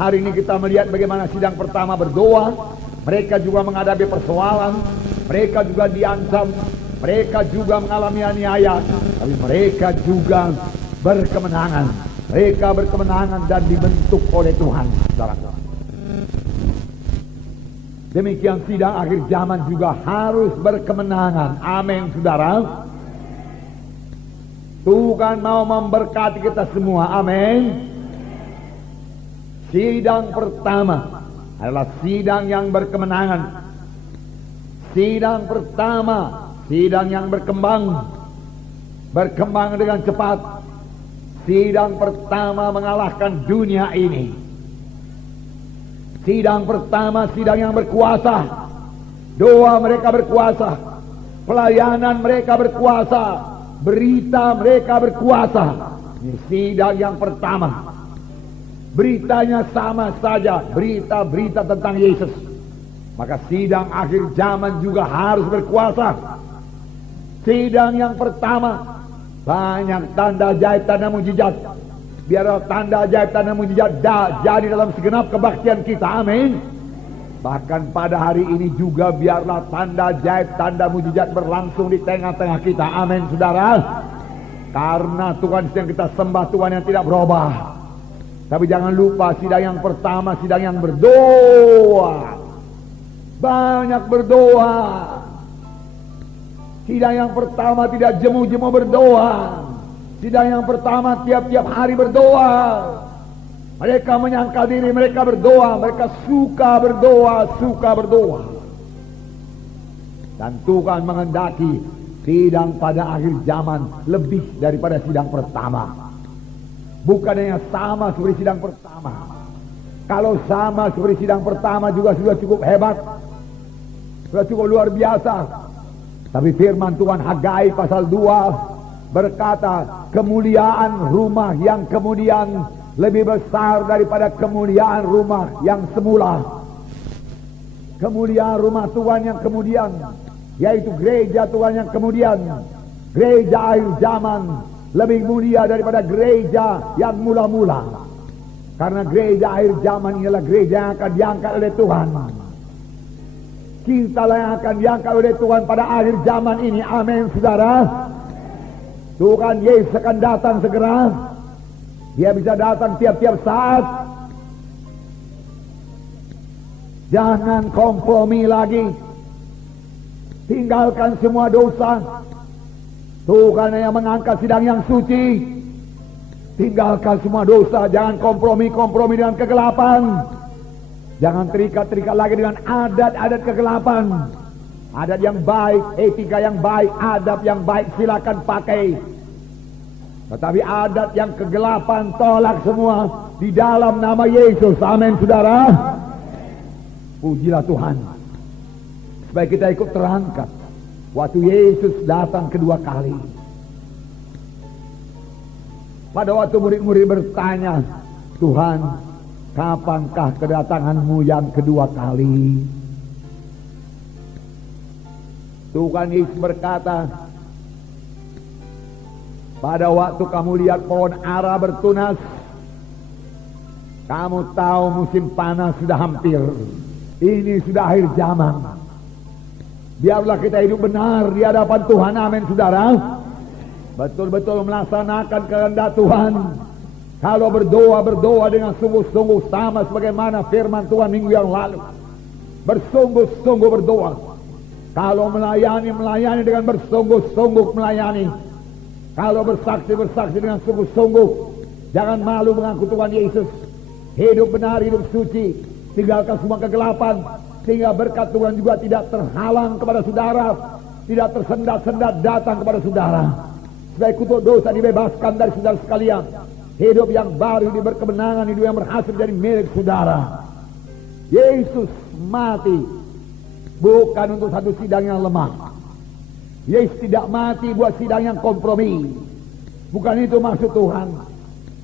Hari ini kita melihat bagaimana sidang pertama berdoa. Mereka juga menghadapi persoalan, mereka juga diancam, mereka juga mengalami aniaya, tapi mereka juga berkemenangan. Mereka berkemenangan dan dibentuk oleh Tuhan, saudara. Demikian sidang akhir zaman juga harus berkemenangan. Amin, saudara. Tuhan mau memberkati kita semua. Amin. Sidang pertama adalah sidang yang berkemenangan. Sidang pertama, sidang yang berkembang dengan cepat. Sidang pertama mengalahkan dunia ini. Sidang pertama, sidang yang berkuasa. Doa mereka berkuasa, pelayanan mereka berkuasa, berita mereka berkuasa. Ini sidang yang pertama. Beritanya sama saja, berita-berita tentang Yesus. Maka sidang akhir zaman juga harus berkuasa. Sidang yang pertama, banyak tanda ajaib, tanda mujizat. Biarlah tanda ajaib, tanda mujizat jadi dalam segenap kebaktian kita. Amin. Bahkan pada hari ini juga biarlah tanda ajaib, tanda mujizat berlangsung di tengah-tengah kita. Amin, saudara. Karena Tuhan yang kita sembah, Tuhan yang tidak berubah. Tapi jangan lupa sidang yang pertama, sidang yang berdoa. Banyak berdoa. Sidang yang pertama tidak jemu-jemu berdoa. Sidang yang pertama tiap-tiap hari berdoa. Mereka menyangkal diri mereka berdoa. Mereka suka berdoa. Dan Tuhan menghendaki sidang pada akhir zaman lebih daripada sidang pertama. Bukan hanya sama seperti sidang pertama. Kalau sama seperti sidang pertama juga sudah cukup hebat, sudah cukup luar biasa. Tapi firman Tuhan Hagai pasal 2 berkata, kemuliaan rumah yang kemudian lebih besar daripada kemuliaan rumah yang semula. Kemuliaan rumah Tuhan yang kemudian, yaitu gereja Tuhan yang kemudian, gereja akhir zaman, lebih mulia daripada gereja yang mula-mula. Karena gereja akhir zaman inilah gereja yang akan diangkat oleh Tuhan. Kitalah yang akan diangkat oleh Tuhan pada akhir zaman ini. Amin, saudara. Tuhan Yesus akan datang segera. Dia bisa datang tiap-tiap saat. Jangan kompromi lagi. Tinggalkan semua dosa. Tuhan yang mengangkat sidang yang suci. Tinggalkan semua dosa. Jangan kompromi dengan kegelapan. Jangan terikat-terikat lagi dengan adat-adat kegelapan. Adat yang baik, etika yang baik, adab yang baik silakan pakai. Tetapi adat yang kegelapan tolak semua di dalam nama Yesus. Amin, saudara. Pujilah Tuhan. Supaya kita ikut terangkat waktu Yesus datang kedua kali. Pada waktu murid-murid bertanya, Tuhan, kapankah kedatanganmu yang kedua kali? Tuhan Yesus berkata, pada waktu kamu lihat pohon ara bertunas, kamu tahu musim panas sudah hampir. Ini sudah akhir zaman. Biarlah kita hidup benar di hadapan Tuhan. Amin, saudara. Betul-betul melaksanakan kehendak Tuhan. Kalau berdoa dengan sungguh-sungguh sama sebagaimana firman Tuhan minggu yang lalu. Bersungguh-sungguh berdoa. Kalau melayani dengan bersungguh-sungguh melayani. Kalau bersaksi dengan sungguh-sungguh. Jangan malu mengaku Tuhan Yesus. Hidup benar, hidup suci. Tinggalkan semua kegelapan. Sehingga berkat Tuhan juga tidak terhalang kepada saudara. Tidak tersendat-sendat datang kepada saudara. Supaya kutuk dosa dibebaskan dari saudara sekalian. Hidup yang baru, hidup berkemenangan, hidup yang berhasil jadi milik saudara. Yesus mati bukan untuk satu sidang yang lemah. Yesus tidak mati buat sidang yang kompromi. Bukan itu maksud Tuhan.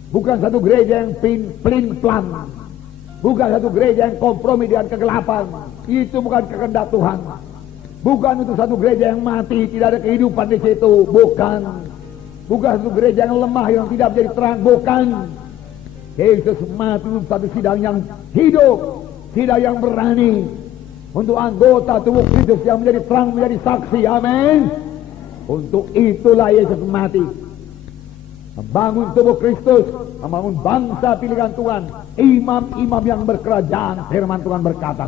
Bukan satu gereja yang plin-plan. Bukan satu gereja yang kompromi dengan kegelapan. Itu bukan kehendak Tuhan. Bukan untuk satu gereja yang mati, tidak ada kehidupan di situ. Bukan satu gereja yang lemah, yang tidak menjadi terang. Bukan. Yesus mati untuk satu sidang yang hidup, sidang yang berani, untuk anggota tubuh Kristus yang menjadi terang, menjadi saksi. Amin. Untuk itulah Yesus mati, membangun tubuh Kristus, membangun bangsa pilihan Tuhan, imam-imam yang berkerajaan. Firman Tuhan berkata,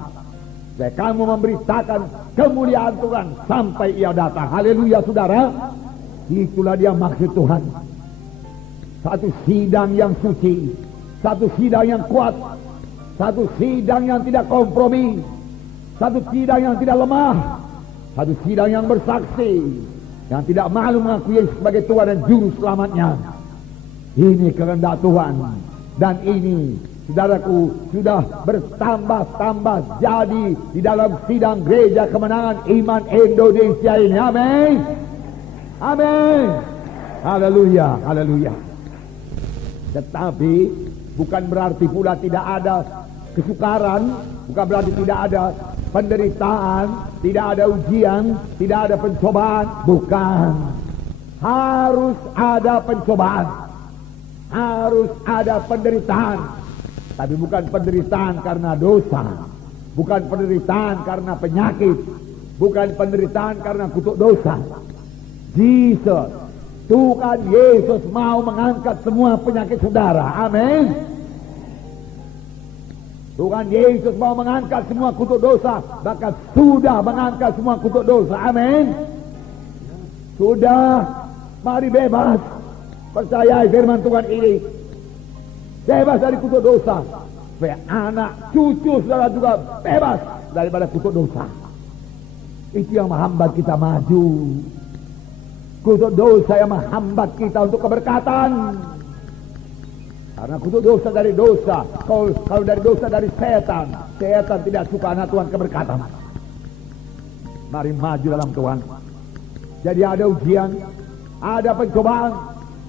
supaya kamu memberitakan kemuliaan Tuhan sampai ia datang. Haleluya saudara. Itulah dia maksud Tuhan. Satu sidang yang suci, satu sidang yang kuat, satu sidang yang tidak kompromi, satu sidang yang tidak lemah, satu sidang yang bersaksi, yang tidak malu mengakui Yesus sebagai Tuhan dan Juru Selamatnya. Ini kehendak Tuhan. Dan ini, saudaraku, sudah bertambah-tambah jadi di dalam sidang Gereja Kemenangan Iman Indonesia ini. Amin. Amin. Haleluya, haleluya. Tetapi bukan berarti pula tidak ada kesukaran, bukan berarti tidak ada penderitaan, tidak ada ujian, tidak ada pencobaan. Bukan. Harus ada pencobaan, harus ada penderitaan. Tapi bukan penderitaan karena dosa, bukan penderitaan karena penyakit, bukan penderitaan karena kutuk dosa. Jesus, Tuhan Yesus mau mengangkat semua penyakit saudara. Amin. Tuhan Yesus mau mengangkat semua kutuk dosa, bahkan sudah mengangkat semua kutuk dosa. Amin. Sudah. Mari bebas. Percayai firman Tuhan ini. Bebas dari kutuk dosa. Supaya anak cucu saudara juga bebas daripada kutuk dosa. Itu yang menghambat kita maju. Kutuk dosa yang menghambat kita untuk keberkatan. Karena kutuk dosa dari dosa. Kalau dari dosa dari setan, setan tidak suka anak Tuhan keberkatan. Mari maju dalam Tuhan. Jadi ada ujian, ada pencobaan,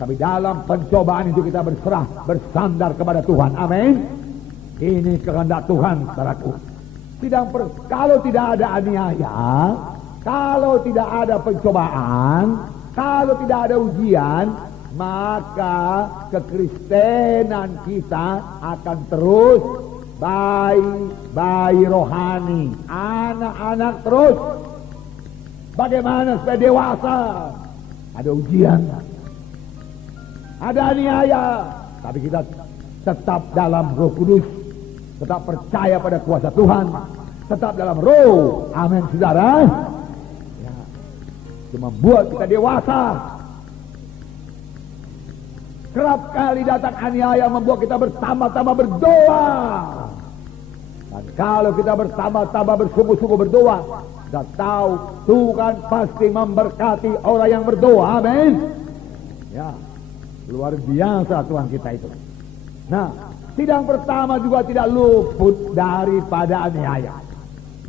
tapi dalam pencobaan itu kita berserah, bersandar kepada Tuhan. Amin. Ini kehendak Tuhan, saudaraku. Kalau tidak ada aniaya, kalau tidak ada pencobaan, kalau tidak ada ujian, maka kekristenan kita akan terus bayi rohani, anak-anak terus. Bagaimana supaya dewasa? Ada ujian, ada aniaya, tapi kita tetap dalam Roh Kudus, tetap percaya pada kuasa Tuhan, tetap dalam Roh. Amin, saudara. Ya, itu membuat kita dewasa. Kerap kali datang aniaya membuat kita bertambah-tambah berdoa. Dan kalau kita bertambah-tambah bersungguh-sungguh berdoa, kita tahu Tuhan pasti memberkati orang yang berdoa. Amin. Ya, luar biasa Tuhan kita itu. Nah, sidang pertama juga tidak luput daripada aniaya,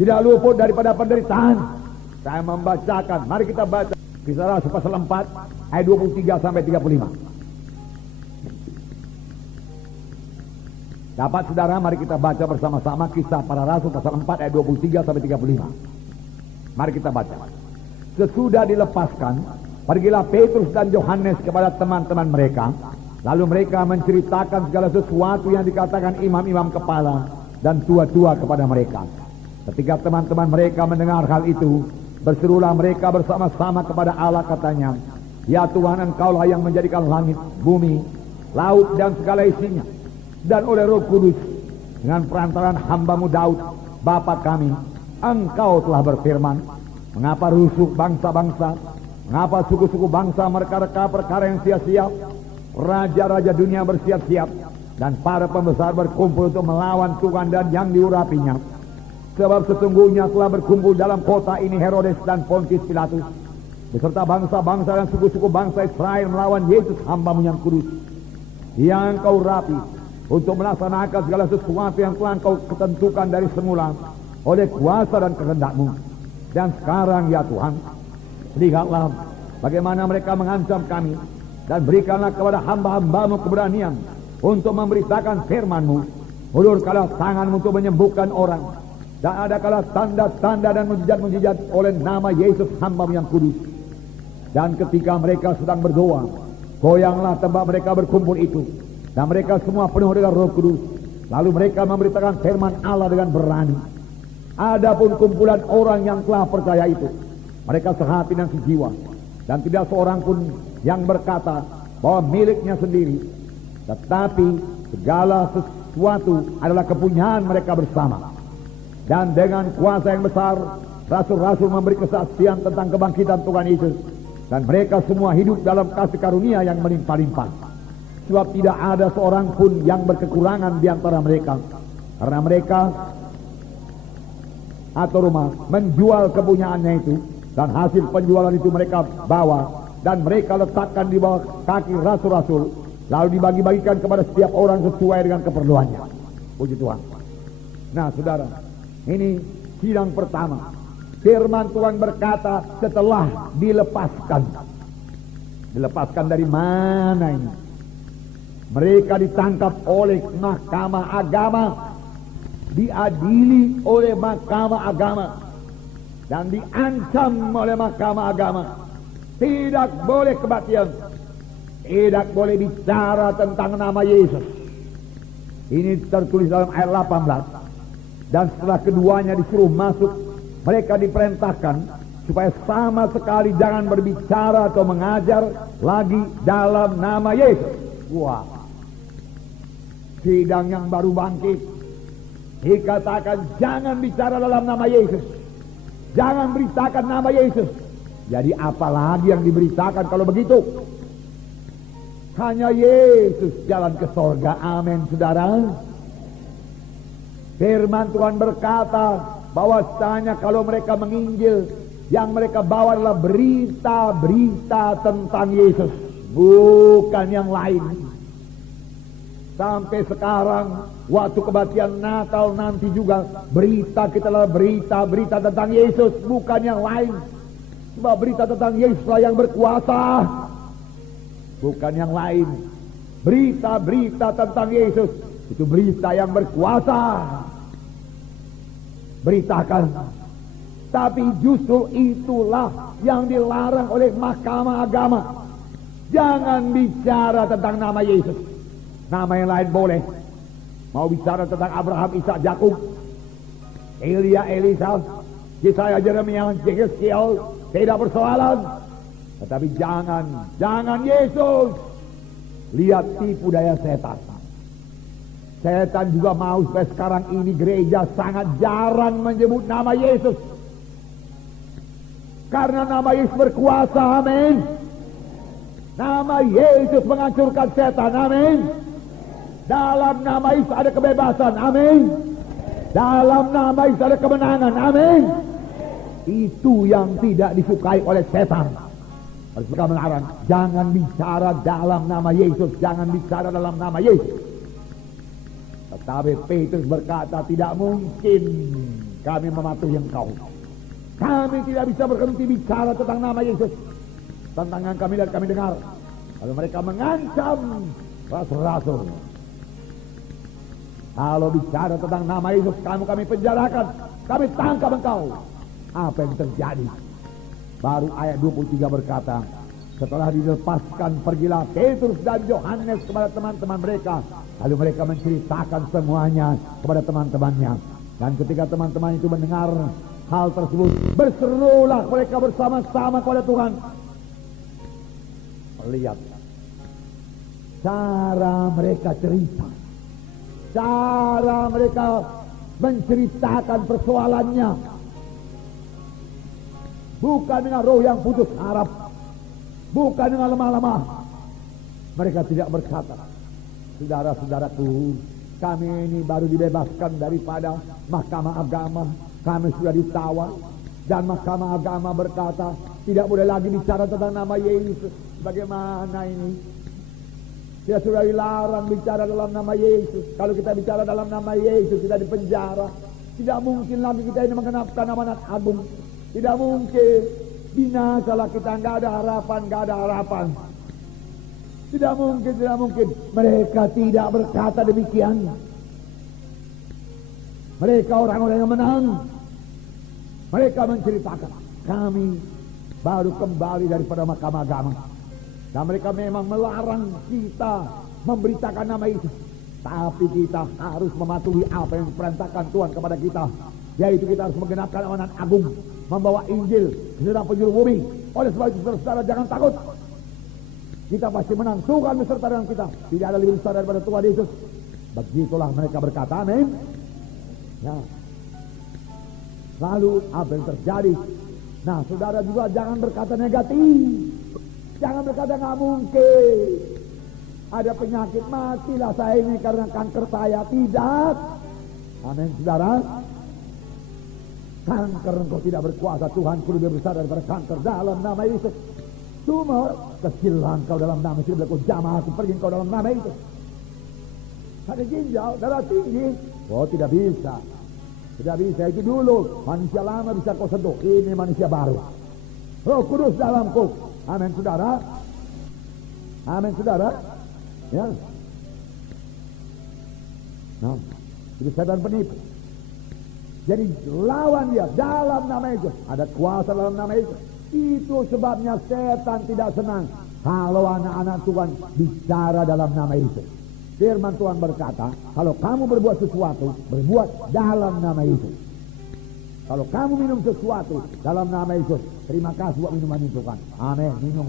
tidak luput daripada penderitaan. Saya membacakan, mari kita baca Kisah Rasul pasal 4 ayat 23 sampai 35. Dapat saudara, mari kita baca bersama-sama Kisah Para Rasul pasal 4 ayat 23 sampai 35. Mari kita baca. Sesudah dilepaskan, pergilah Petrus dan Yohanes kepada teman-teman mereka. Lalu mereka menceritakan segala sesuatu yang dikatakan imam-imam kepala dan tua-tua kepada mereka. Ketika teman-teman mereka mendengar hal itu, berserulah mereka bersama-sama kepada Allah, katanya, "Ya Tuhan, Engkaulah yang menjadikan langit, bumi, laut dan segala isinya. Dan oleh Roh Kudus, dengan perantaran hamba-Mu Daud, Bapa kami, Engkau telah berfirman, mengapa rusuh bangsa-bangsa, mengapa suku-suku bangsa mereka-reka perkara yang sia-sia, raja-raja dunia bersiap-siap, dan para pembesar berkumpul untuk melawan Tuhan dan yang diurapinya. Sebab sesungguhnya telah berkumpul dalam kota ini Herodes dan Pontius Pilatus, beserta bangsa-bangsa dan suku-suku bangsa Israel melawan Yesus hamba-Mu yang kudus, yang Engkau rapi, untuk melaksanakan segala sesuatu yang telah Engkau ketentukan dari semula oleh kuasa dan kehendak-Mu. Dan sekarang ya Tuhan, lihatlah bagaimana mereka mengancam kami, dan berikanlah kepada hamba-hamba-Mu keberanian untuk memberitakan firman-Mu. Ulurkanlah tangan-Mu untuk menyembuhkan orang, dan adakanlah tanda-tanda dan mujizat-mujizat oleh nama Yesus hamba-Mu yang kudus. Dan ketika mereka sedang berdoa, goyanglah tempat mereka berkumpul itu, Dan mereka semua penuh dengan Roh Kudus. Lalu mereka memberitakan firman Allah dengan berani. Adapun kumpulan orang yang telah percaya itu, mereka sehati dan sejiwa, dan tidak seorang pun yang berkata bahwa miliknya sendiri, tetapi segala sesuatu adalah kepunyaan mereka bersama. Dan dengan kuasa yang besar, rasul-rasul memberi kesaksian tentang kebangkitan Tuhan Yesus, dan mereka semua hidup dalam kasih karunia yang melimpah-limpah. Sebab tidak ada seorang pun yang berkekurangan di antara mereka, karena mereka atau rumah menjual kepunyaannya itu, dan hasil penjualan itu mereka bawa dan mereka letakkan di bawah kaki rasul-rasul, lalu dibagi-bagikan kepada setiap orang sesuai dengan keperluannya. Puji Tuhan. Nah saudara, ini sidang pertama. Firman Tuhan berkata setelah dilepaskan. Dilepaskan dari mana ini? Mereka ditangkap oleh mahkamah agama, diadili oleh mahkamah agama, dan diancam oleh mahkamah agama. Tidak boleh kebaktian, tidak boleh bicara tentang nama Yesus. Ini tertulis dalam ayat 18. Dan setelah keduanya disuruh masuk, mereka diperintahkan supaya sama sekali jangan berbicara atau mengajar lagi dalam nama Yesus. Wah, sidang yang baru bangkit dikatakan jangan bicara dalam nama Yesus, jangan beritakan nama Yesus. Jadi apalagi yang diberitakan kalau begitu? Hanya Yesus jalan ke sorga. Amin saudara. Firman Tuhan berkata bahwasanya kalau mereka menginjil, yang mereka bawa adalah berita-berita tentang Yesus, bukan yang lain. Sampai sekarang, waktu kebaktian Natal nanti juga, berita kita adalah berita-berita tentang Yesus, bukan yang lain. Sebab berita tentang Yesuslah yang berkuasa, bukan yang lain. Berita-berita tentang Yesus, itu berita yang berkuasa. Beritakan. Tapi justru itulah yang dilarang oleh mahkamah agama. Jangan bicara tentang nama Yesus. Nama yang lain boleh. Mau bicara tentang Abraham, Ishak, Yakub, Elia, Elisa, Yesaya, Yeremia, Yeskiel, tidak persoalan. Tetapi jangan Yesus. Lihat tipu daya setan. Setan juga mau supaya sekarang ini gereja sangat jarang menyebut nama Yesus. Karena nama Yesus berkuasa, amin. Nama Yesus menghancurkan setan, amin. Dalam nama Yesus ada kebebasan, amin. Dalam nama Yesus ada kemenangan, amin. Itu yang tidak disukai oleh setan. Mereka melarang, jangan bicara dalam nama Yesus, jangan bicara dalam nama Yesus. Tetapi Petrus berkata, tidak mungkin kami mematuhi engkau. Kami tidak bisa berhenti bicara tentang nama Yesus. Tantangan kami dan kami dengar. Lalu mereka mengancam rasul-rasul. Kalau bicara tentang nama Yesus, kami penjarakan, kami tangkap engkau. Apa yang terjadi? Baru ayat 23 berkata, setelah dilepaskan, pergilah Petrus dan Yohanes kepada teman-teman mereka. Lalu mereka menceritakan semuanya kepada teman-temannya. Dan ketika teman-teman itu mendengar hal tersebut, berserulah mereka bersama-sama kepada Tuhan. Lihat cara mereka cerita, cara mereka menceritakan persoalannya, bukan dengan roh yang putus harap, bukan dengan lemah-lemah. Mereka tidak berkata, saudara-saudaraku, kami ini baru dibebaskan daripada mahkamah agama, kami sudah ditawan, dan mahkamah agama berkata tidak boleh lagi bicara tentang nama Yesus. Bagaimana ini? Kita sudah dilarang bicara dalam nama Yesus. Kalau kita bicara dalam nama Yesus, kita dipenjara. Tidak mungkin lagi kita ini mengenapkan amanat agung. Tidak mungkin. Binasalah kita, nggak ada harapan, nggak ada harapan. Tidak mungkin, tidak mungkin. Mereka tidak berkata demikian. Mereka orang-orang yang menang. Mereka menceritakan, kami baru kembali daripada mahkamah agama. Dan mereka memang melarang kita memberitakan nama Yesus. Tapi kita harus mematuhi apa yang diperintahkan Tuhan kepada kita, yaitu kita harus menggenapkan amanat agung, membawa Injil ke seluruh penjuru bumi. Oleh sebab itu saudara jangan takut. Kita pasti menang. Tuhan beserta dengan kita. Tidak ada lebih besar daripada Tuhan Yesus. Begitulah mereka berkata, amin. Ya. Lalu apa yang terjadi? Nah, saudara juga jangan berkata negatif. Jangan berkata nggak mungkin. Ada penyakit, matilah saya ini karena kanker saya. Tidak. Amin, saudara. Kanker engkau tidak berkuasa. Tuhan lebih besar daripada kanker dalam nama Yesus. Tumor, kecilan kau dalam nama Yesus. Bila kau jamah, aku pergi kau dalam nama Yesus. Ada ginjal, darah tinggi. Oh, tidak bisa. Tidak bisa, itu dulu. Manusia lama bisa kau sentuh. Ini manusia baru. Roh Kudus dalamku. Amin, saudara. Amin, saudara. Ya. Nah, itu setan penipu. Jadi lawan dia dalam nama Yesus. Ada kuasa dalam nama Yesus. Itu sebabnya setan tidak senang kalau anak-anak Tuhan bicara dalam nama Yesus. Firman Tuhan berkata, kalau kamu berbuat sesuatu, berbuat dalam nama Yesus. Kalau kamu minum sesuatu dalam nama Yesus, terima kasih buat minuman itu kan. Amin, minum.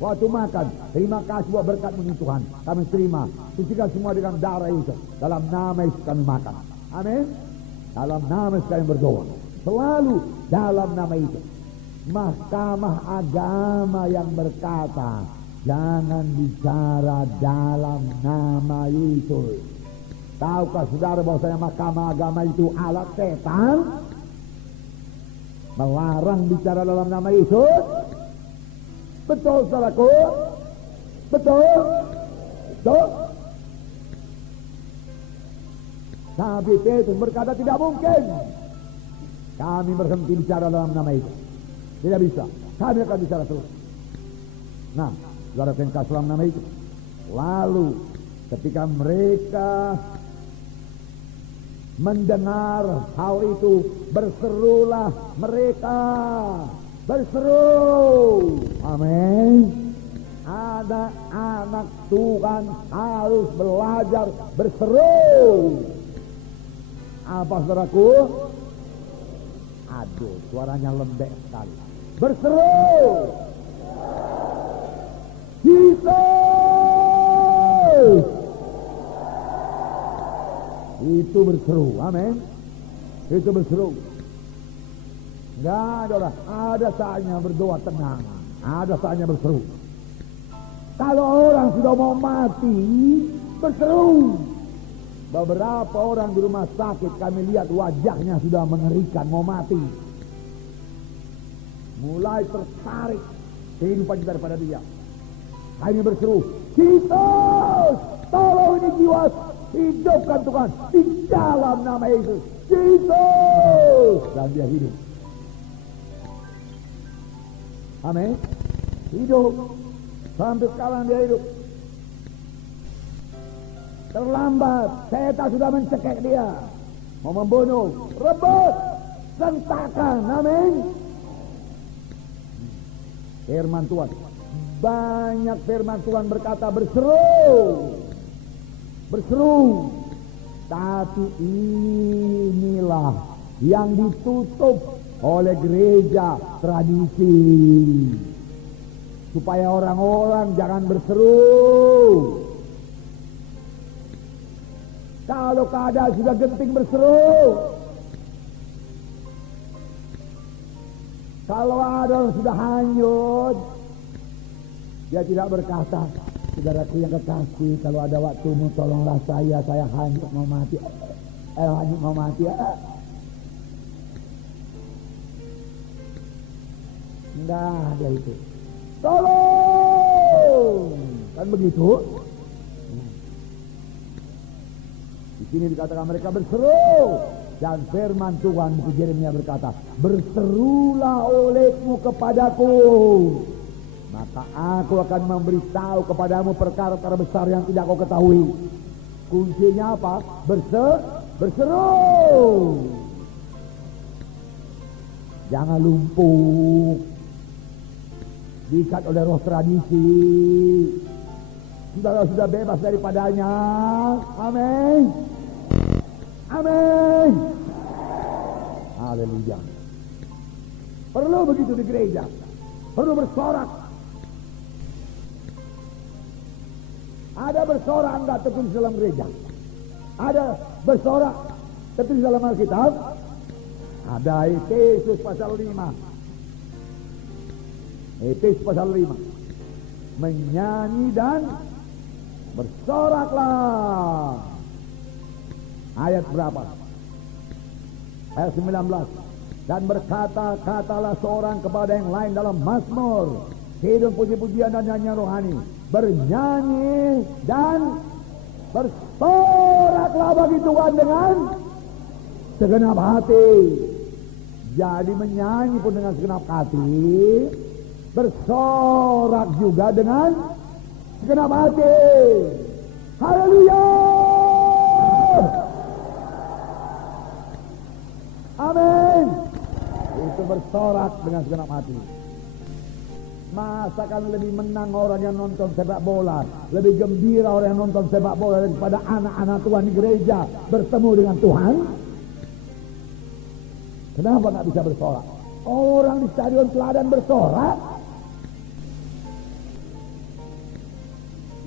Waktu makan, terima kasih buat berkat ini Tuhan. Kami terima. Sucikan semua dengan darah Yesus. Dalam nama Yesus kami makan. Amin. Dalam nama Yesus kami berdoa. Selalu dalam nama Yesus. Mahkamah agama yang berkata, jangan bicara dalam nama Yesus. Tahukah saudara bahwasanya mahkamah agama itu alat setan? Melarang bicara dalam nama Yesus. Betul, saudaraku? Betul? Betul? Nabi Petrus berkata tidak mungkin kami berhenti bicara dalam nama itu. Tidak bisa. Kami akan bicara terus. Nah, saudara pengkas dalam nama itu. Lalu ketika mereka mendengar hal itu, berserulah mereka. Berseru. Amin. Ada anak Tuhan harus belajar berseru. Apa saudaraku? Aduh, suaranya lembek sekali. Berseru. Yesus. Itu berseru. Amin. Itu berseru. Enggak ada orang. Ada saatnya berdoa tenang. Ada saatnya berseru. Kalau orang sudah mau mati, berseru. Beberapa orang di rumah sakit kami lihat wajahnya sudah mengerikan, mau mati. Mulai tertarik kehidupan kita daripada dia. Kami berseru, Yesus, tolong ini jiwa, hidupkan Tuhan di dalam nama Yesus. Yesus, dan dia hidup. Amin. Hidup. Sampai sekarang dia hidup. Terlambat. Setan sudah mencekik dia. Mau membunuh. Rebut. Sentakan. Amin. Firman Tuhan. Banyak firman Tuhan berkata berseru. Berseru. Tapi inilah yang ditutup oleh gereja tradisi, supaya orang-orang jangan berseru. Kalau keadaan sudah genting, berseru. Kalau ada orang sudah hanyut, dia tidak berkata, saudaraku yang kekasih, kalau ada waktumu tolonglah saya hanyut mau mati. Hanyut mau mati. Enggak ada itu. Tolong! Kan begitu? Di sini dikatakan mereka berseru. Dan firman Tuhan buku Yeremia berkata, berserulah olehmu kepadaku, maka aku akan memberitahu kepadamu perkara-perkara besar yang tidak kau ketahui. Kuncinya apa? Berseru. Jangan lumpuh. diikat oleh roh tradisi. Saudara sudah bebas daripadanya. Amin. Amin. Haleluya. Perlu begitu di gereja. Perlu bersorak. Ada bersorak enggak tertulis dalam gereja? Ada bersorak tertulis dalam Alkitab? Ada. Efesus pasal 5. Efesus pasal 5. Menyanyi dan bersoraklah. Ayat berapa? Ayat 19. Dan berkata-katalah seorang kepada yang lain dalam mazmur, hidup puji-pujian dan nyanyian rohani, bernyanyi dan bersoraklah bagi Tuhan dengan segenap hati. Jadi menyanyi pun dengan segenap hati, bersorak juga dengan segenap hati. Haleluya. Amin. Itu bersorak dengan segenap hati. Masakan lebih menang orang yang nonton sepak bola, lebih gembira orang yang nonton sepak bola daripada anak-anak Tuhan di gereja bertemu dengan Tuhan? Kenapa nggak bisa bersorak? Orang di stadion Teladan bersorak.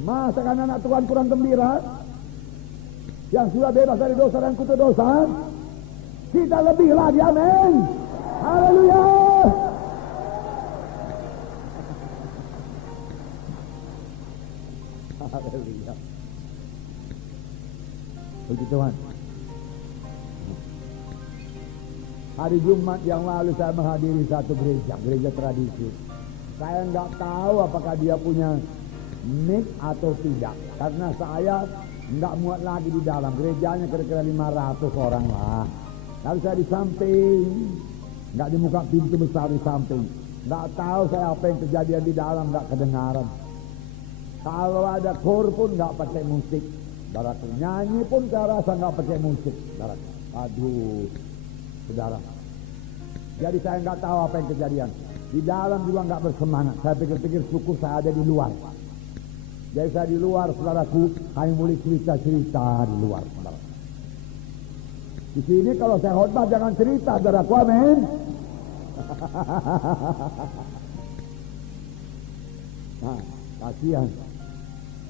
Masakan anak Tuhan kurang gembira? Yang sudah bebas dari dosa dan kutuk dosa? Kita lebih lagi, amin. Haleluya. Haleluya. Puji Tuhan. Hari Jumat yang lalu saya menghadiri satu gereja tradisi. Saya nggak tahu apakah dia punya mic atau tidak, karena saya nggak muat lagi di dalam. Gerejanya kira-kira 500 orang lah. Lalu saya di samping, nggak di muka pintu besar di samping. Nggak tahu saya apa yang kejadian di dalam, nggak kedengaran. Kalau ada kor pun nggak pakai musik. Saudara nyanyi pun saya rasa nggak pakai musik. Saudara, aduh, saudara. Jadi saya nggak tahu apa yang kejadian. Di dalam juga nggak bersemangat. Saya pikir-pikir syukur saya ada di luar. Jadi saya di luar, saudaraku, kami boleh cerita-cerita di luar, saudara. Di sini kalau saya khotbah jangan cerita, saudaraku, amin. Nah, kasihan.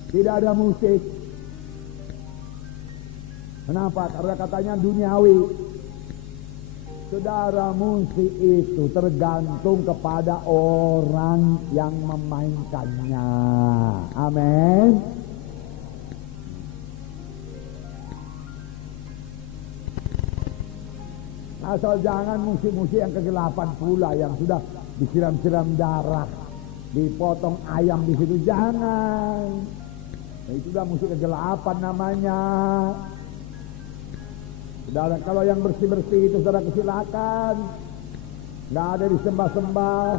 Tidak ada musik. Kenapa? Karena katanya duniawi. Saudara, musik itu tergantung kepada orang yang memainkannya. Amin. Asal jangan musik-musik yang kegelapan pula, yang sudah disiram-siram darah, dipotong ayam di situ, jangan. Itu sudah musik kegelapan namanya. Saudara, kalau yang bersih-bersih itu saudara silakan. Nggak ada disembah-sembah,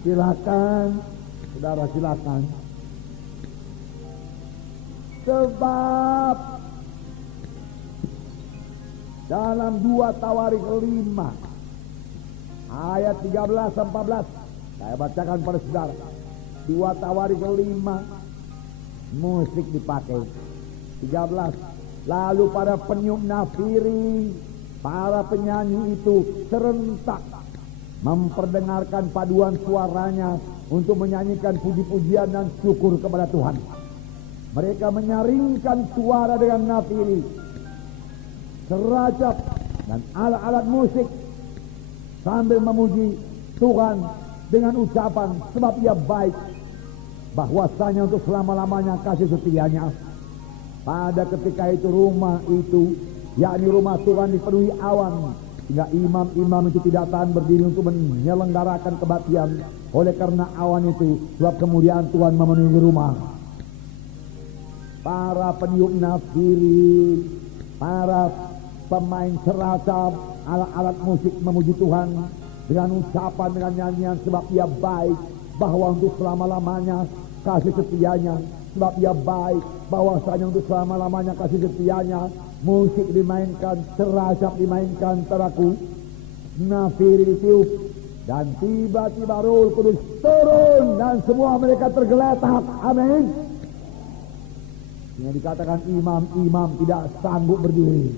silakan. Saudara silakan. Sebab dalam 2 Tawarik 5 ayat 13-14 saya bacakan pada saudara. 2 Tawarik 5 musik dipakai. 13. Lalu para peniup nafiri, para penyanyi itu serentak memperdengarkan paduan suaranya untuk menyanyikan puji-pujian dan syukur kepada Tuhan. Mereka menyaringkan suara dengan nafiri, serajap dan alat-alat musik sambil memuji Tuhan dengan ucapan, sebab Ia baik, bahwasanya untuk selama-lamanya kasih setianya. Pada ketika itu rumah itu, yakni rumah Tuhan, dipenuhi awan, sehingga imam-imam itu tidak tahan berdiri untuk menyelenggarakan kebaktian. Oleh karena awan itu, sebab kemuliaan Tuhan memenuhi rumah. Para peniup nafiri, para pemain seracap, alat-alat musik memuji Tuhan dengan ucapan, dengan nyanyian, sebab Ia baik, bahwa untuk selama-lamanya kasih setianya. Sebab Ia baik, bahwasanya untuk selama-lamanya kasih setianya. Musik dimainkan, seracap dimainkan, teraku nafiri ditiup, Dan tiba-tiba Roh Kudus turun dan semua mereka tergeletak. Amin. Yang dikatakan imam-imam tidak sanggup berdiri.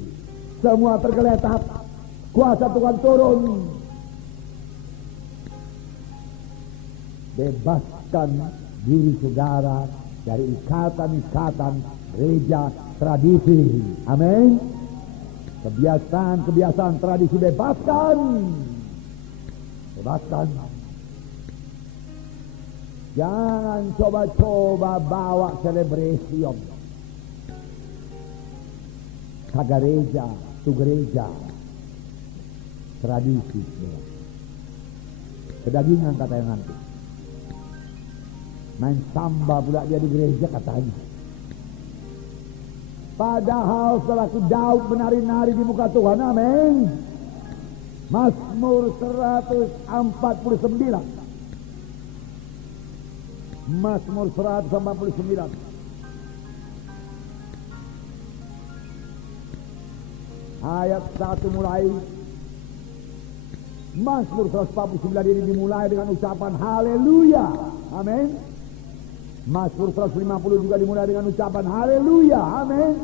Semua tergeletak. Kuasa Tuhan turun. Bebaskan diri saudara dari ikatan-ikatan gereja tradisi. Amin. Kebiasaan tradisi bebaskan. Bebaskan. Jangan coba-coba bawa celebration ke gereja, tu gereja. Tradisi. Kedagingan katanya nanti. Main samba pula dia di gereja katanya. Padahal selaku Daud menari-nari di muka Tuhan. Amin. Mazmur 149. Mazmur 149. Ayat 1 mulai. Mazmur 149 ini dimulai dengan ucapan haleluya. Amin. Mazmur 150 juga dimulai dengan ucapan haleluya. Amin.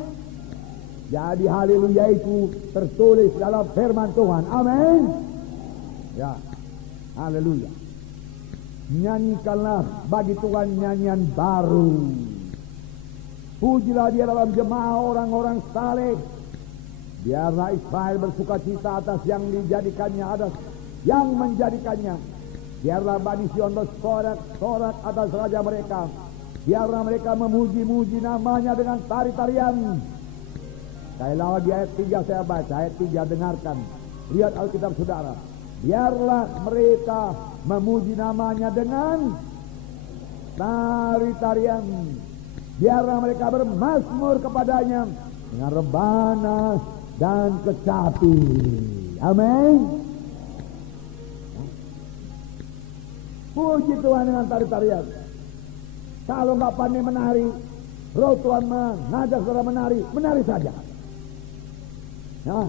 Jadi haleluya itu tertulis dalam firman Tuhan. Amin. Ya. Haleluya. Nyanyikanlah bagi Tuhan nyanyian baru. Pujilah dia dalam jemaah orang-orang saleh. Biarlah Israel bersuka cita atas yang dijadikannya, atas yang menjadikannya. Biarlah Bani Sion bersorak-sorak atas raja mereka. Biarlah mereka memuji-muji namanya dengan tari-tarian. Sekali lagi ayat 3 saya baca, ayat 3 dengarkan. Lihat Alkitab saudara. Biarlah mereka memuji namanya dengan tari-tarian. Biarlah mereka bermazmur kepadanya dengan rebana dan kecapi. Amin. Puji Tuhan dengan tari-tarian. Kalau nggak pandai menari, Roh Tuhan mengajak saudara menari, menari saja. Ya.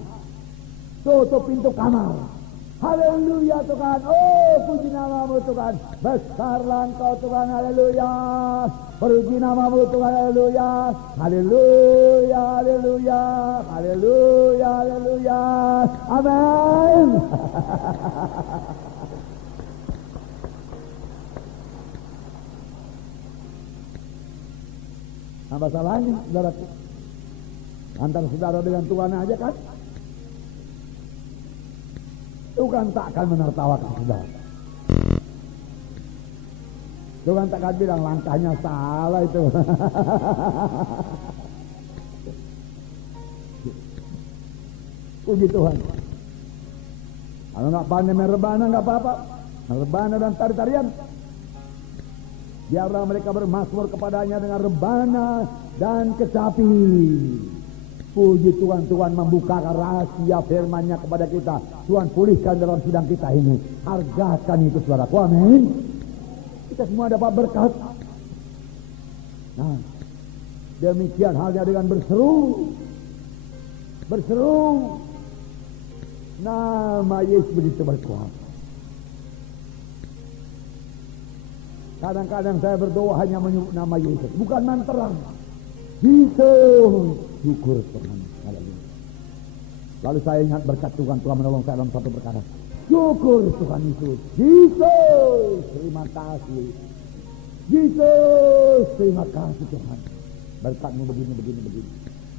Tutup pintu kamar. Haleluya Tuhan. Oh, puji namamu Tuhan. Besarlah Engkau Tuhan. Haleluya. Puji namamu Tuhan. Haleluya. Haleluya. Haleluya. Haleluya. Haleluya. Amin. Apa salahnya, saudaraku? Antara saudara dengan Tuhan aja kan? Tuhan tak akan menertawakan saudara. Tuhan tak akan bilang langkahnya salah itu. Puji Tuhan. Kalau nggak pandai merebana nggak apa-apa. Merebana dan tari-tarian. Biarlah mereka bermazmur kepadanya dengan rebana dan kecapi. Puji Tuhan, Tuhan membukakan rahasia firman-Nya kepada kita. Tuhan pulihkan dalam sidang kita ini. Hargakan itu saudaraku. Amin. Kita semua dapat berkat. Nah, demikian halnya dengan berseru. Berseru. Nama Yesus begitu berkuasa. Kadang-kadang saya berdoa hanya menyebut nama Yesus, bukan mantra. Yesus, syukur Tuhan. Lalu saya ingat berkat Tuhan telah menolong saya dalam satu perkara. Syukur Tuhan Yesus. Yesus, terima kasih. Yesus, terima kasih Tuhan. Berkatmu begini.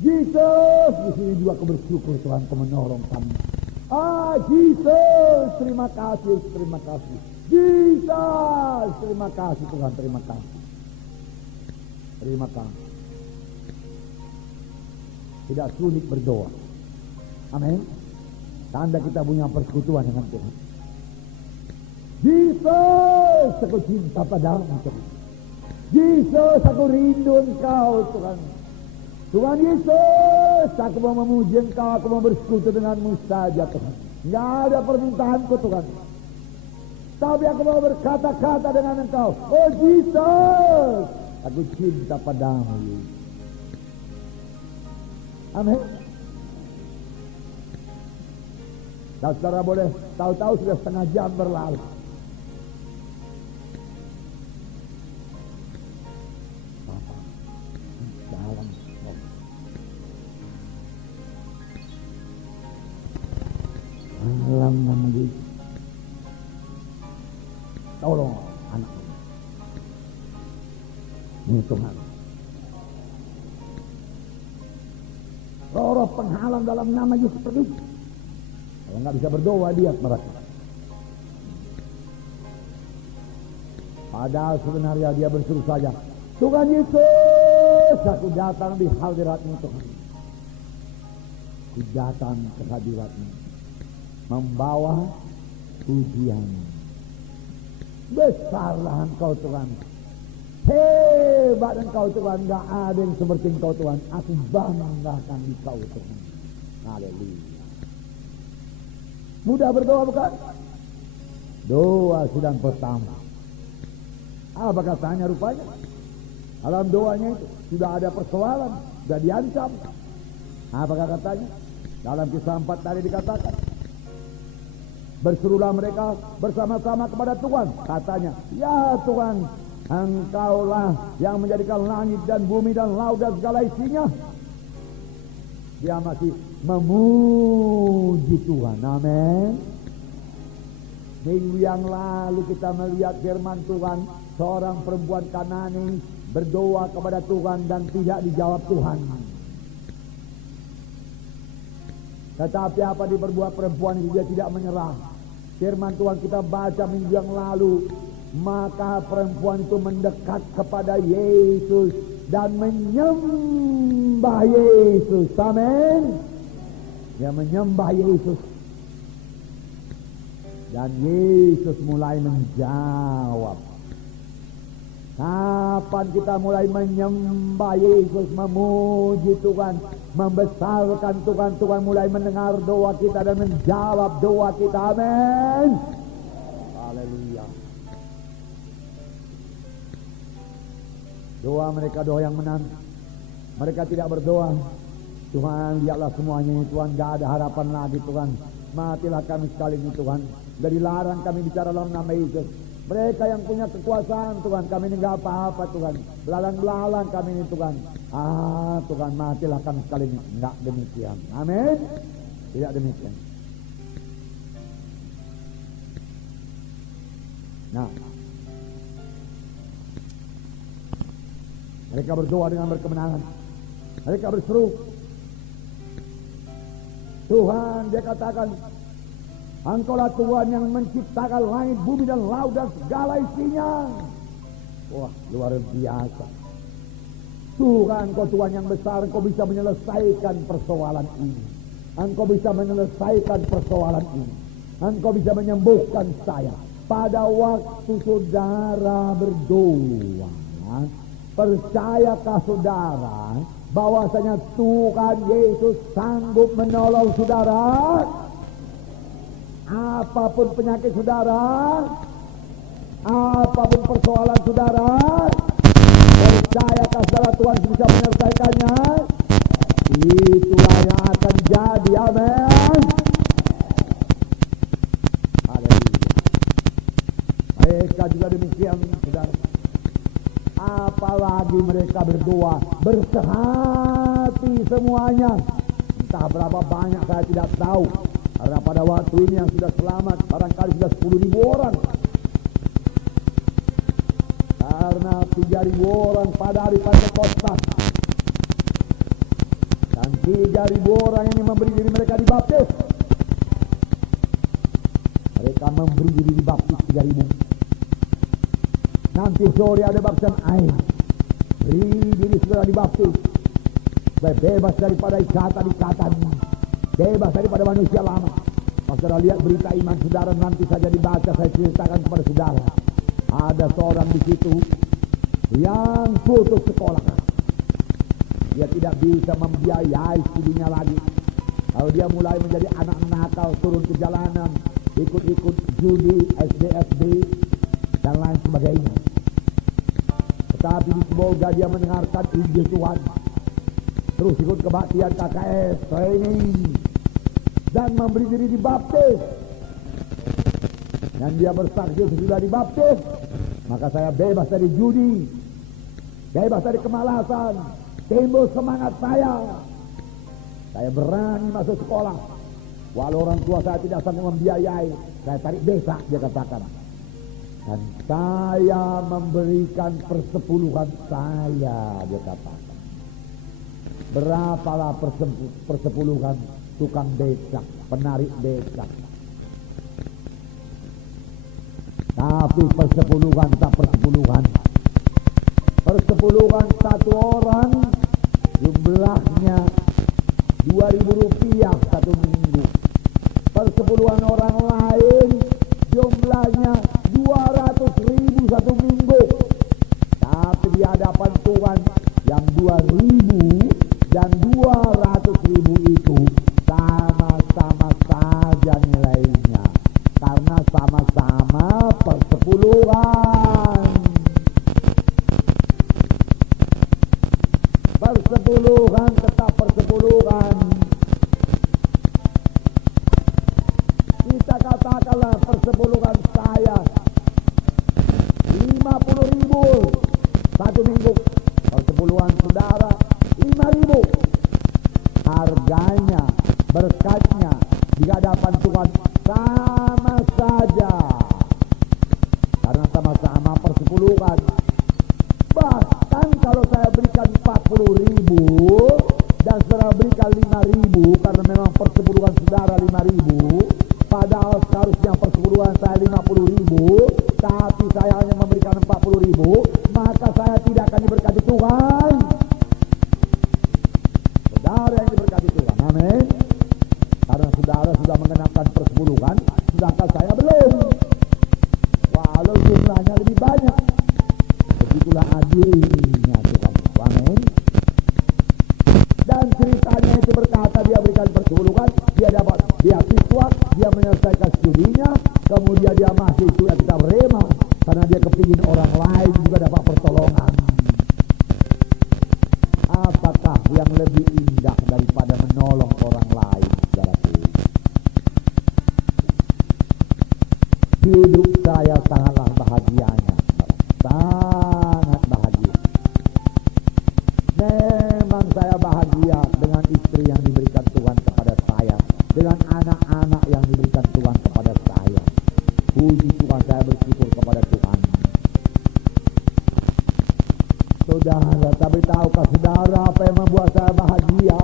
Yesus, di sini juga aku bersyukur Tuhan kau menolong kami. Yesus, terima kasih. Yesus, terima kasih Tuhan, terima kasih. Tidak sulit berdoa. Amin. Tanda kita punya persekutuan dengan Tuhan. Yesus, aku cinta padamu Tuhan. Yesus, aku rindu Engkau Tuhan. Tuhan Yesus, aku mau memuji Engkau, aku mau bersekutu denganmu saja Tuhan. Tidak ada permintaanku Tuhan. Tapi aku mau berkata-kata dengan Engkau. Oh Yesus, aku cinta padamu. Amin. Dan saudara boleh tahu-tahu sudah setengah jam berlalu. Dalam nama Yesus, tolong anak ini Tuhan. Roh penghalang dalam nama Yesus pergi. Kalau nggak bisa berdoa dia merasa. Padahal sebenarnya dia berseru saja, Tuhan Yesus, aku datang di hadirat-Mu Tuhan. Aku datang ke hadirat-Mu, membawa pujian. Besarlah Engkau Tuhan, hebat Engkau Tuhan, gak ada yang seperti Engkau Tuhan. Aku banggakan di Kau Tuhan. Haleluya. Mudah berdoa bukan? Doa sidang pertama. Apa katanya rupanya? Dalam doanya itu sudah ada persoalan, sudah diancam. Apakah katanya? Dalam Kisah 4 tadi dikatakan, berserulah mereka bersama-sama kepada Tuhan. Katanya, ya Tuhan, Engkaulah yang menjadikan langit dan bumi dan laut dan segala isinya. Dia masih memuji Tuhan. Amin. Minggu yang lalu kita melihat firman Tuhan, seorang perempuan Kanani berdoa kepada Tuhan dan tidak dijawab Tuhan. Tetapi apa diperbuat perempuan itu? Dia tidak menyerah. Firman Tuhan kita baca minggu yang lalu, maka perempuan itu mendekat kepada Yesus dan menyembah Yesus. Amin. Dia menyembah Yesus. Dan Yesus mulai menjawab. Kapan kita mulai menyembah Yesus, memuji Tuhan, membesarkan Tuhan, Tuhan mulai mendengar doa kita dan menjawab doa kita. Amin. Haleluya. Doa mereka doa yang menanti. Mereka tidak berdoa, Tuhan lihatlah semuanya ini Tuhan, gak ada harapan lagi Tuhan, matilah kami sekali ini Tuhan. Dari larang kami bicara dalam nama Yesus. Mereka yang punya kekuasaan Tuhan, kami ini gak apa-apa Tuhan, belalang-belalang kami ini Tuhan. Tuhan matilah kami sekali ini. Enggak demikian. Amin. Tidak demikian. Nah, mereka berdoa dengan berkemenangan. Mereka berseru, Tuhan, dia katakan, Engkaulah Tuhan yang menciptakan langit, bumi dan laut dan segala isinya. Wah, luar biasa. Tuhan, Engkau Tuhan yang besar, Engkau bisa menyelesaikan persoalan ini. Engkau bisa menyelesaikan persoalan ini. Engkau bisa menyembuhkan saya. Pada waktu saudara berdoa, percayakah saudara bahwasanya Tuhan Yesus sanggup menolong saudara? Apapun penyakit saudara, apapun persoalan saudara, percayakah saudara Tuhan bisa menyelesaikannya? Itulah yang akan jadi. Amin. Haleluya. Mereka juga demikian saudara. Apalagi mereka berdoa bersehati semuanya. Entah berapa banyak saya tidak tahu. Karena pada waktu ini yang sudah selamat barangkali sudah 10.000 orang. Karena 3.000 orang pada hari Pentekosta. Dan 3.000 orang ini memberi diri mereka dibaptis. Mereka memberi diri dibaptis 3.000. Nanti sore ada baptisan air. Beri diri sudah dibaptis. Supaya bebas daripada ikatan-ikatan. Bebas daripada manusia lama. Saudara lihat berita iman saudara nanti saja dibaca, saya ceritakan kepada saudara. Ada seorang di situ yang putus sekolah. Dia tidak bisa membiayai studinya lagi. Kalau dia mulai menjadi anak nakal, turun ke jalanan, ikut-ikut judi, SD dan lain sebagainya. Tetapi semoga dia mendengarkan Injil Tuhan. Terus ikut kebaktian KKS, training. dan memberi diri dibaptis, dan dia bersaksi sudah dibaptis, maka saya bebas dari judi, bebas dari kemalasan, timbul semangat saya berani masuk sekolah, walau orang tua saya tidak sanggup membiayai, saya tarik desa, dia katakan, dan saya memberikan persepuluhan saya, dia katakan. Berapalah persepuluhan tukang becak, penarik becak. Tapi persepuluhan tak persepuluhan. Persepuluhan satu orang jumlahnya Rp2.000 satu minggu. Persepuluhan orang lain jumlahnya 200.000 satu minggu. Tapi di hadapan Tuhan yang 2.000 dan 200.000 itu sama-sama saja nilainya, karena sama-sama persepuluhan. Persepuluhan tetap persepuluhan. Kita katakanlah persepuluhan saya 50.000 satu minggu. Persepuluhan saudara 5.000. Harganya, berkatnya di hadapan Tuhan sama saja, karena sama-sama persepuluhan. Bahkan kalau saya berikan 40.000 dan saudara berikan 5.000, karena memang persepuluhan saudara 5.000, padahal seharusnya persepuluhan saya 50.000, tapi saya hanya memberikan 40.000, maka saya tidak akan diberkati Tuhan. Saudara yang diberkati Tuhan, amin. Karena saudara sudah mengenapkan persepuluhan, sedangkan saya belum, walau jumlahnya lebih banyak. Begitulah adilnya Tuhan, amin. Dan ceritanya itu berkata dia berikan persepuluhan, dia dapat beasiswa, dia menyelesaikan studinya, kemudian dia masih itu yang kita rema, karena dia kepingin orang lain juga dapat pertolongan. Apakah yang lebih indah daripada menolong orang lain, saudaraku? Hidup saya sangatlah bahagianya, sangat bahagia. Memang saya bahagia dengan istri yang diberikan Tuhan kepada saya, dengan anak-anak yang diberikan Tuhan kepada saya. Puji Tuhan, saya bersyukur kepada Tuhan. Saudara, tapi tahukah saudara apa yang membuat saya bahagia?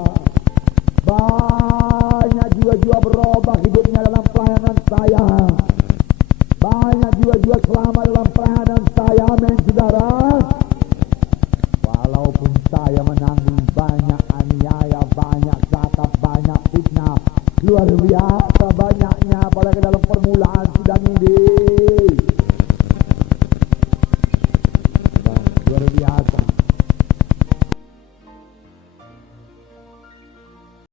Banyak jiwa-jiwa berubah hidupnya dalam pelayanan saya. Banyak jiwa-jiwa selamat dalam pelayanan saya, amin saudara. Walaupun saya menanggung banyak aniaya, banyak catat, banyak fitnah, luar biasa banyaknya, apalagi dalam permulaan sidang ini. Luar biasa.